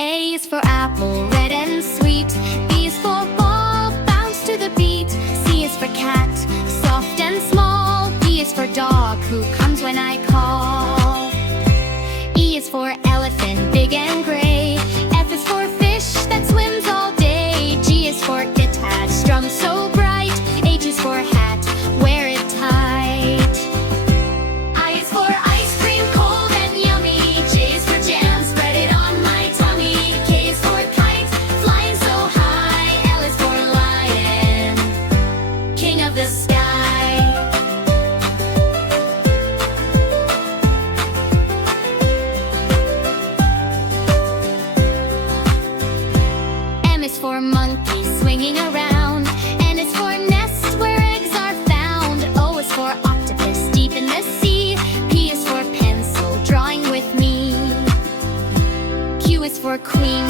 A is for apple, red and sweet. B is for ball, bounce to the beat. C is for cat, soft and small. D is for dog, who comes when I call. E is for elephant, big and gray. F is for fish that swims all day. G is for guitar, strums so bright. H is for hat, wear it tight. I is for ice cream, cold and yummy. J is for jam, spread it on my tummy. K is for kite, flying so high. L is for lion, king of the sky. M is for monkey, swinging around. N is for nest, where eggs are found. O is for octopus, deep in the sea. P is for pencil, drawing with me. Q is for queen,